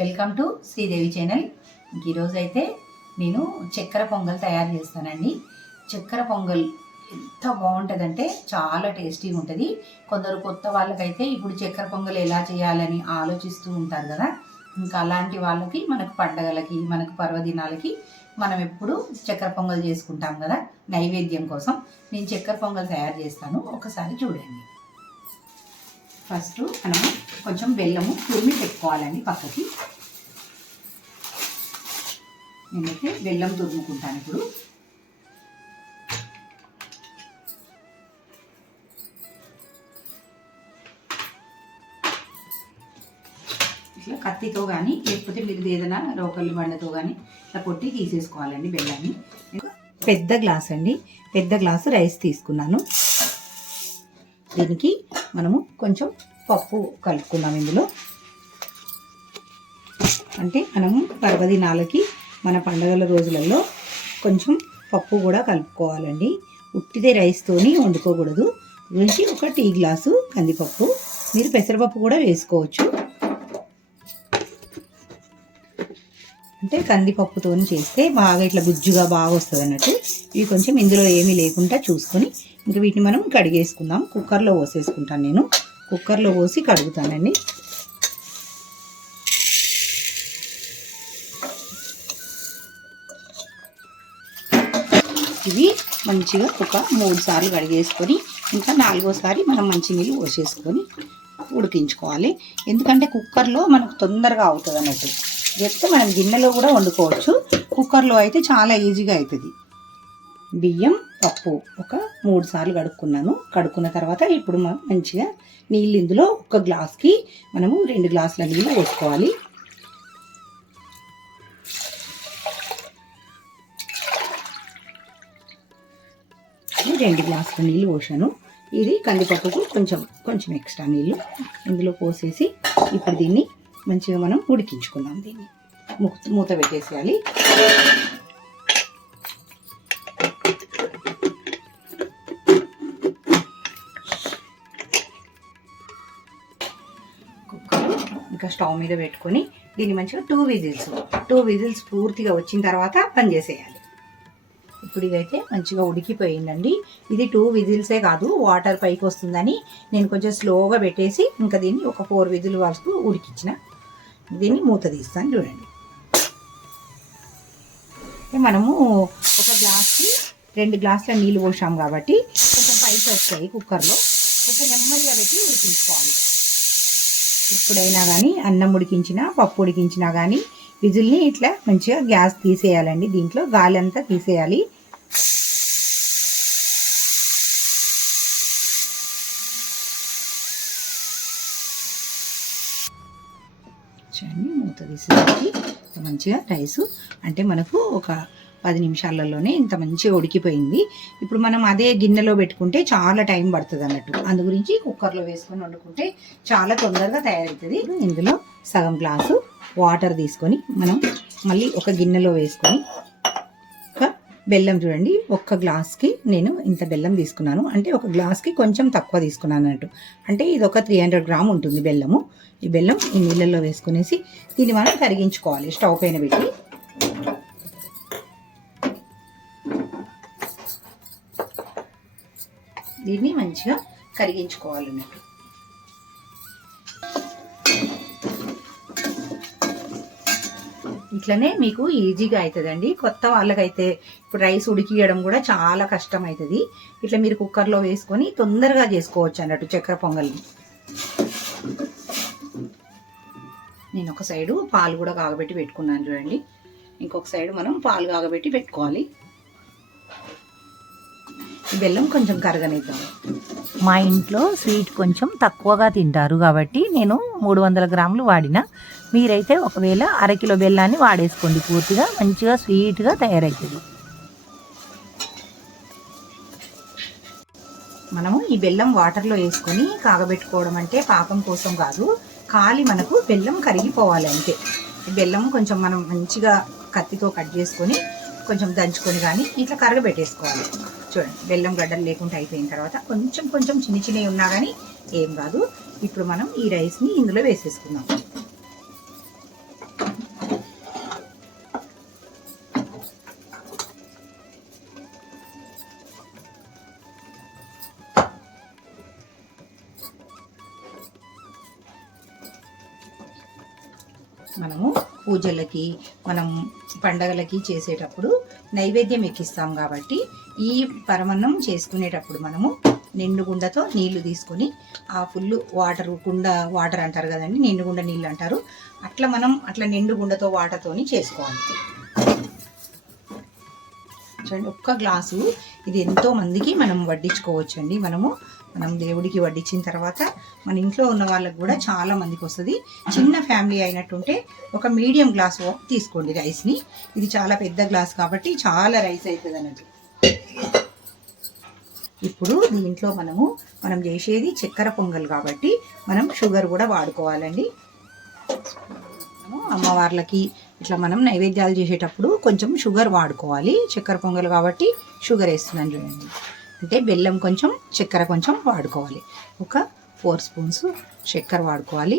Welcome to Sridevi channel. ఈరోజు అయితే నేను చక్కెర పొంగల్ తయారు చేస్తానండి. చక్కెర పొంగల్ ఎంత బాగుంటుందంటే చాలా టేస్టీగా ఉంటుంది. కొందరు కొత్త వాళ్ళకైతే ఇప్పుడు చక్కెర పొంగల్ ఎలా చేయాలని ఆలోచిస్తూ ఉంటారు కదా. ఇంకా అలాంటి వాళ్ళకి మనకు పండగలకి మనకు పర్వదినాలకి మనం ఎప్పుడు చక్కెర పొంగల్ చేసుకుంటాం కదా, నైవేద్యం కోసం నేను చక్కెర పొంగల్ తయారు చేస్తాను. ఒకసారి చూడండి. ఫస్ట్ మనము కొంచెం బెల్లము తురిమి పెట్టుకోవాలండి పక్కకి. నేనైతే బెల్లం తురుముకుంటాను ఇప్పుడు. ఇట్లా కత్తితో కానీ లేకపోతే మీరు ఏదైనా రోకలి బండతో కానీ ఇట్లా కొట్టి తీసేసుకోవాలండి బెల్లాన్ని. పెద్ద గ్లాస్ అండి, పెద్ద గ్లాసు రైస్ తీసుకున్నాను. దీనికి మనము కొంచెం పప్పు కలుపుకున్నాం ఇందులో. అంటే మనము పర్వదినాలకి మన పండుగల రోజులలో కొంచెం పప్పు కూడా కలుపుకోవాలండి. ఉట్టిదే రైస్తోని వండుకోకూడదు. గురించి ఒక టీ గ్లాసు కందిపప్పు, మీరు పెసరపప్పు కూడా వేసుకోవచ్చు. అంటే కందిపప్పుతో చేస్తే బాగా ఇట్లా గుజ్జుగా బాగా వస్తుంది అన్నట్టు. ఇవి కొంచెం ఇందులో ఏమీ లేకుండా చూసుకొని ఇంకా వీటిని మనం కడిగేసుకుందాం. కుక్కర్లో పోసేసుకుంటాను నేను. కుక్కర్లో పోసి కడుగుతానండి. ఇవి మంచిగా ఒక 3 సార్లు కడిగేసుకొని ఇంకా 4వసారి మనం మంచినీళ్ళు పోసేసుకొని ఉడికించుకోవాలి. ఎందుకంటే కుక్కర్లో మనకు తొందరగా అవుతుంది అన్నట్టు. జస్ట్ మనం గిన్నెలో కూడా వండుకోవచ్చు, కుక్కర్లో అయితే చాలా ఈజీగా అవుతుంది. బియ్యం పప్పు ఒక 3 సార్లు కడుక్కున్నాను. కడుక్కున్న తర్వాత ఇప్పుడు మనం మంచిగా నీళ్ళు ఇందులో ఒక గ్లాస్కి మనము 2 గ్లాసుల నీళ్ళు పోసుకోవాలి. రెండు గ్లాసుల నీళ్ళు పోసాను. ఇది కందిపప్పుకు కొంచెం ఎక్స్ట్రా నీళ్ళు ఇందులో పోసేసి ఇప్పుడు దీన్ని మంచిగా మనం ఉడికించుకుందాం. దీన్ని మూత పెట్టేసేయాలి. కుక్కర్ ఇంకా స్టవ్ మీద పెట్టుకొని దీన్ని మంచిగా 2 విజిల్స్ పూర్తిగా వచ్చిన తర్వాత బంద్ చేసేయాలి. ఇప్పుడు ఇదైతే మంచిగా ఉడికిపోయిందండి. ఇది 2 విజిల్సే కాదు, వాటర్ పైకి వస్తుందని నేను కొంచెం స్లోగా పెట్టేసి ఇంకా దీన్ని ఒక 4 విజిల్ వరకు ఉడికించిన. దీన్ని మూత తీస్తాను చూడండి. మనము ఒక గ్లాస్కి 2 గ్లాసుల నీళ్ళు పోసాం కాబట్టి కొంచెం పైకి వస్తాయి. కుక్కర్లో కొంచెం నెమ్మదిగా పెట్టి ఉడికించుకోవాలి. ఎప్పుడైనా కానీ అన్నం ఉడికించినా పప్పు ఉడికించినా కానీ విజిల్ని ఇట్లా మంచిగా గ్యాస్ తీసేయాలండి. దీంట్లో గాలి అంతా తీసేయాలి. చూడండి, మూత తీసేసి మంచిగా రైసు అంటే మనకు ఒక 10 నిమిషాలలోనే ఇంత మంచిగా ఉడికిపోయింది. ఇప్పుడు మనం అదే గిన్నెలో పెట్టుకుంటే చాలా టైం పడుతుంది అన్నట్టు. అందు గురించి కుక్కర్లో వేసుకొని వండుకుంటే చాలా తొందరగా తయారవుతుంది. ఇందులో సగం గ్లాసు వాటర్ తీసుకొని మనం మళ్ళీ ఒక గిన్నెలో వేసుకొని ఒక బెల్లం చూడండి, ఒక్క గ్లాస్కి నేను ఇంత బెల్లం తీసుకున్నాను. అంటే ఒక గ్లాస్కి కొంచెం తక్కువ తీసుకున్నాను అన్నట్టు. అంటే ఇది ఒక 300 గ్రామ్ ఉంటుంది బెల్లము. ఈ బెల్లం ఈ నీళ్ళల్లో వేసుకునేసి దీన్ని మనం కరిగించుకోవాలి. స్టవ్ పైన పెట్టి దీన్ని మంచిగా కరిగించుకోవాలన్నట్టు. ఇట్లనే మీకు ఈజీగా అవుతుందండి. కొత్త వాళ్ళకైతే ఇప్పుడు రైస్ ఉడికియడం కూడా చాలా కష్టం అవుతుంది. ఇట్లా మీరు కుక్కర్లో వేసుకొని తొందరగా చేసుకోవచ్చు అన్నట్టు చక్కెర పొంగల్ని. నేను ఒక సైడు పాలు కూడా కాగబెట్టి పెట్టుకున్నాను చూడండి. ఇంకొక సైడు మనం పాలు కాగబెట్టి పెట్టుకోవాలి. బెల్లం కొంచెం కరగనిద్దాం. మా ఇంట్లో స్వీట్ కొంచెం తక్కువగా తింటారు కాబట్టి నేను 300 గ్రాములు వాడిన. మీరైతే ఒకవేళ అరకిలో బెల్లాన్ని వాడేసుకోండి. పూర్తిగా మంచిగా స్వీట్గా తయారవుతుంది. మనము ఈ బెల్లం వాటర్లో వేసుకొని కాగబెట్టుకోవడం అంటే పాకం కోసం కాదు, కాలి మనకు బెల్లం కరిగిపోవాలి అంతే. ఈ బెల్లం కొంచెం మనం మంచిగా కత్తితో కట్ చేసుకొని కొంచెం దంచుకొని కానీ ఇట్లా కరగబెట్టేసుకోవాలి. చూడండి, బెల్లం గడ్డలు లేకుండా అయిపోయిన తర్వాత కొంచెం చిన్నవి ఉన్నా కానీ ఏం కాదు. ఇప్పుడు మనం ఈ రైస్ని ఇందులో వేసేసుకుందాం. మనము పూజలకి, మనం పండగలకి చేసేటప్పుడు నైవేద్యం ఎక్కిస్తాం కాబట్టి ఈ పరమన్నం చేసుకునేటప్పుడు మనము నిండు గుండతో నీళ్లు తీసుకొని ఆ ఫుల్ కుండ వాటర్ అంటారు కదండి, నిండు గుండ నీళ్ళు అంటారు, అట్లా మనం అట్లా నిండు గుండతో వాటర్తోని చేసుకోవాలి. చూడండి, ఒక్క గ్లాసు ఇది ఎంతో మందికి మనం వడ్డించుకోవచ్చు అండి. మనం దేవుడికి వడ్డించిన తర్వాత మన ఇంట్లో ఉన్న వాళ్ళకి కూడా చాలా మందికి వస్తుంది. చిన్న ఫ్యామిలీ అయినట్టుంటే ఒక మీడియం గ్లాస్ తీసుకోండి రైస్ని. ఇది చాలా పెద్ద గ్లాస్ కాబట్టి చాలా రైస్ అవుతుంది అన్నట్టు. ఇప్పుడు దీంట్లో మనం చేసేది చక్కెర పొంగల్ కాబట్టి మనం షుగర్ కూడా వాడుకోవాలండి. అమ్మవార్లకి ఇట్లా మనం నైవేద్యాలు చేసేటప్పుడు కొంచెం షుగర్ వాడుకోవాలి. చక్కెర పొంగల్ కాబట్టి షుగర్ వేస్తున్నాను చూడండి. అంటే బెల్లం కొంచెం, చక్కెర కొంచెం వాడుకోవాలి. ఒక 4 స్పూన్స్ చక్కెర వాడుకోవాలి.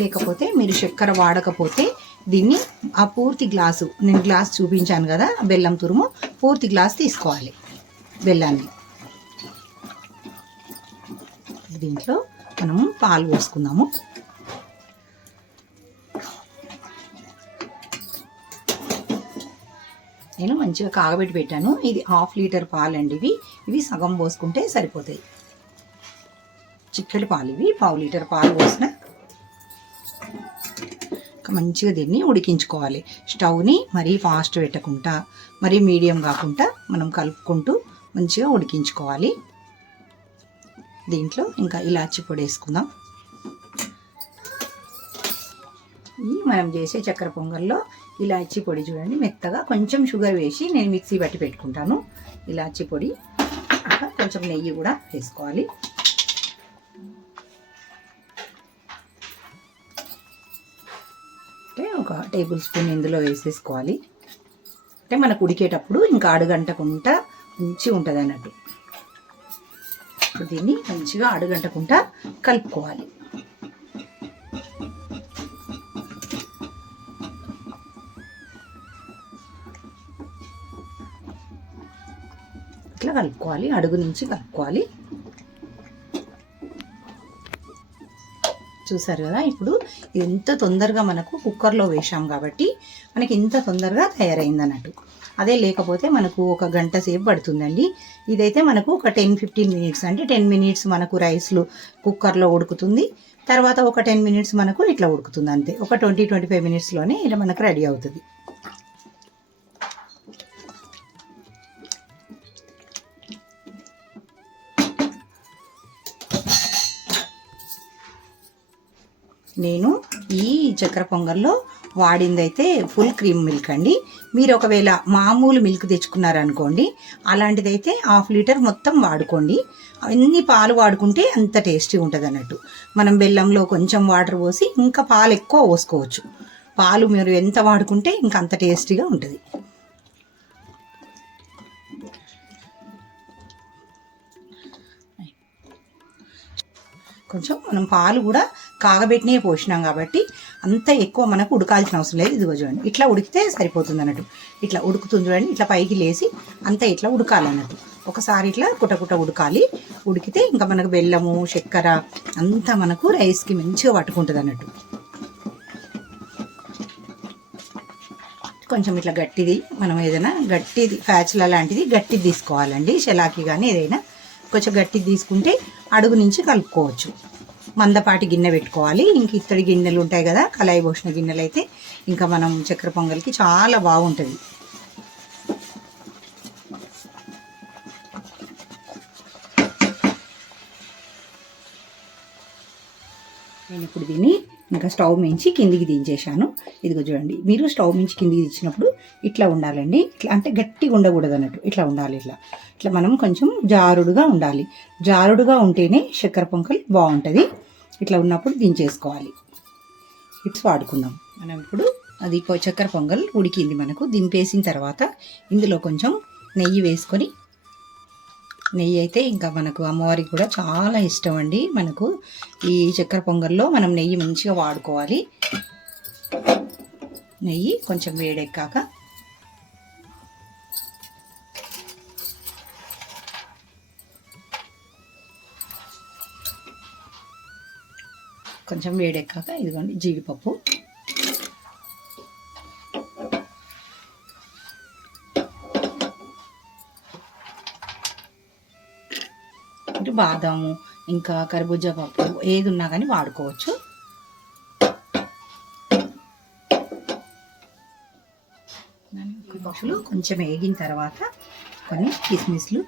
లేకపోతే మీరు చక్కెర వాడకపోతే దీన్ని ఆ పూర్తి గ్లాసు, నేను గ్లాస్ చూపించాను కదా బెల్లం తురుము, పూర్తి గ్లాస్ తీసుకోవాలి బెల్లాన్ని. దీంట్లో మనము పాలు పోసుకుందాము. నేను మంచిగా కాగబెట్టి పెట్టాను. ఇది 1/2 లీటర్ పాలు అండి. ఇవి సగం పోసుకుంటే సరిపోతాయి. చిక్కటి పాలు ఇవి. 1/2 లీటర్ పాలు పోసిన మంచిగా దీన్ని ఉడికించుకోవాలి. స్టవ్ని మరీ ఫాస్ట్ పెట్టకుండా, మరీ మీడియం కాకుండా మనం కలుపుకుంటూ మంచిగా ఉడికించుకోవాలి. దీంట్లో ఇంకా ఇలాచి పొడి వేసుకుందాం. మనం చేసే చక్కెర పొంగల్లో ఇలాచి పొడి చూడండి, మెత్తగా కొంచెం షుగర్ వేసి నేను మిక్సీ పట్టి పెట్టుకుంటాను. ఇలాచి పొడి, ఇంకా కొంచెం నెయ్యి కూడా వేసుకోవాలి. అంటే ఒక టేబుల్ స్పూన్ ఇందులో వేసేసుకోవాలి. అంటే మనకు ఉడికేటప్పుడు ఇంకా అడుగంటకుండా మంచిగా ఉంటుంది అన్నట్టు. దీన్ని మంచిగా అడుగంటకుండా కలుపుకోవాలి. ఇట్లా కలుపుకోవాలి, అడుగు నుంచి కలుపుకోవాలి. చూసారు కదా, ఇప్పుడు ఇది ఎంత తొందరగా మనకు కుక్కర్లో వేసాం కాబట్టి మనకి ఇంత తొందరగా తయారైంది అన్నట్టు. అదే లేకపోతే మనకు ఒక గంట సేపు పడుతుందండి. ఇదైతే మనకు ఒక 10-15 మినిట్స్, అంటే 10 మినిట్స్ మనకు రైస్లు కుక్కర్లో ఉడుకుతుంది. తర్వాత ఒక 10 మినిట్స్ మనకు ఇట్లా ఉడుకుతుంది అంతే. ఒక 20-25 మినిట్స్లోనే ఇలా మనకు రెడీ అవుతుంది. నేను ఈ చక్కెర పొంగల్లో వాడిందైతే ఫుల్ క్రీమ్ మిల్క్ అండి. మీరు ఒకవేళ మామూలు మిల్క్ తెచ్చుకున్నారనుకోండి, అలాంటిదైతే 1/2 లీటర్ మొత్తం వాడుకోండి. ఎన్ని పాలు వాడుకుంటే అంత టేస్టీ ఉంటుంది అన్నట్టు. మనం బెల్లంలో కొంచెం వాటర్ పోసి ఇంకా పాలు ఎక్కువ పోసుకోవచ్చు. పాలు మీరు ఎంత వాడుకుంటే ఇంకా అంత టేస్టీగా ఉంటుంది. కొంచెం మనం పాలు కూడా కాగబెట్టినే పోసినాం కాబట్టి అంత ఎక్కువ మనకు ఉడకాల్సిన అవసరం లేదు. ఇదిగో చూడండి, ఇట్లా ఉడికితే సరిపోతుంది అన్నట్టు. ఇట్లా ఉడుకుతుంది చూడండి, ఇట్లా పైకి లేసి అంతా ఇట్లా ఉడకాలన్నట్టు. ఒకసారి ఇట్లా కుటకుట ఉడకాలి. ఉడికితే ఇంకా మనకు బెల్లము, చక్కెర అంతా మనకు రైస్కి మంచిగా పట్టుకుంటుంది అన్నట్టు. కొంచెం ఇట్లా గట్టిది, మనం ఏదైనా గట్టిది ఫ్యాచులా లాంటిది గట్టిది తీసుకోవాలండి. షెలాకి కానీ ఏదైనా కొంచెం గట్టిది తీసుకుంటే అడుగు నుంచి కలుపుకోవచ్చు. మందపాటి గిన్నె పెట్టుకోవాలి. ఇంక ఇత్తడి గిన్నెలు ఉంటాయి కదా, కళాయి పోసిన గిన్నెలు అయితే ఇంకా మనం చక్కెర పొంగల్కి చాలా బాగుంటుంది. నేను ఇప్పుడు దీన్ని ఇంకా స్టవ్ మించి కిందికి దించేశాను. ఇదిగో చూడండి, మీరు స్టవ్ మించి కిందికి దించినప్పుడు ఇట్లా ఉండాలండి. ఇట్లా అంటే గట్టిగా ఉండకూడదు అన్నట్టు, ఇట్లా ఉండాలి. ఇట్లా ఇట్లా మనం కొంచెం జారుడుగా ఉండాలి. జారుడుగా ఉంటేనే చక్కెర పొంగల్ బాగుంటుంది. ఇట్లా ఉన్నప్పుడు దించేసుకోవాలి. ఇట్స్ వాడుకుందాం మనం. ఇప్పుడు అది చక్కెర పొంగల్ ఉడికింది మనకు. దింపేసిన తర్వాత ఇందులో కొంచెం నెయ్యి వేసుకొని, నెయ్యి అయితే ఇంకా మనకు అమ్మవారికి కూడా చాలా ఇష్టం అండి. మనకు ఈ చక్కెర పొంగల్లో మనం నెయ్యి మంచిగా వాడుకోవాలి. నెయ్యి కొంచెం వేడెక్కాక కొంచెం వేడెక్కాక ఇదిగోండి జీడిపప్పు, అంటే బాదాము ఇంకా కర్బూజా పప్పు ఏది ఉన్నా కానీ వాడుకోవచ్చు. పప్పులు కొంచెం వేగిన తర్వాత కొన్ని కిస్మిస్లు,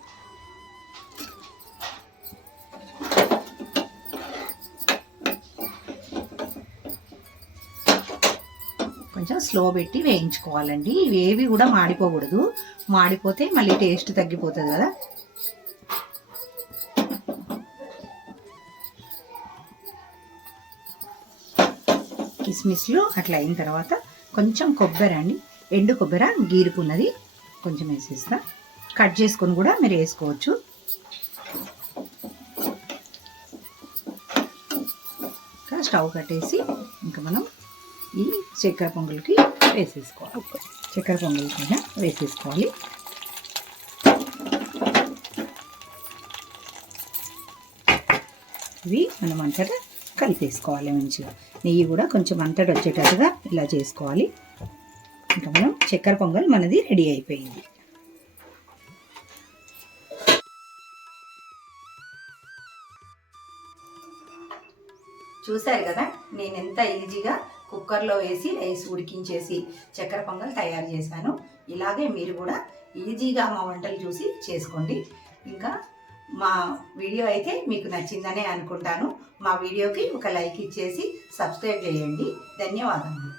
కొంచెం స్లో పెట్టి వేయించుకోవాలండి. ఇవేవి కూడా మాడిపోకూడదు, మాడిపోతే మళ్ళీ టేస్ట్ తగ్గిపోతుంది కదా. కిస్మిస్లు అట్లా అయిన తర్వాత కొంచెం కొబ్బరి అండి, ఎండు కొబ్బరి గీరుకున్నది కొంచెం వేసేస్తా. కట్ చేసుకొని కూడా మీరు వేసుకోవచ్చు. ఇంకా స్టవ్ కట్టేసి ఇంకా మనం ఈ చక్కెర పొంగల్కి వేసేసుకోవాలి. చక్కెర పొంగల్ పైన వేసేసుకోవాలి. ఇవి మనం అంతటా కలిపేసుకోవాలి మంచిగా. నెయ్యి కూడా కొంచెం అంతటా వచ్చేటట్టుగా ఇలా చేసుకోవాలి. ఇంకా మనం చక్కెర పొంగల్ మనది రెడీ అయిపోయింది. చూసారు కదా నేను ఎంత ఈజీగా కుక్కర్లో వేసి రైస్ ఉడికించేసి చక్కెర పొంగల్ తయారు చేశాను. ఇలాగే మీరు కూడా ఈజీగా మా వంటలు చూసి చేసుకోండి. ఇంకా మా వీడియో అయితే మీకు నచ్చిందనే అనుకుంటాను. మా వీడియోకి ఒక లైక్ ఇచ్చేసి సబ్స్క్రైబ్ చేయండి. ధన్యవాదములు.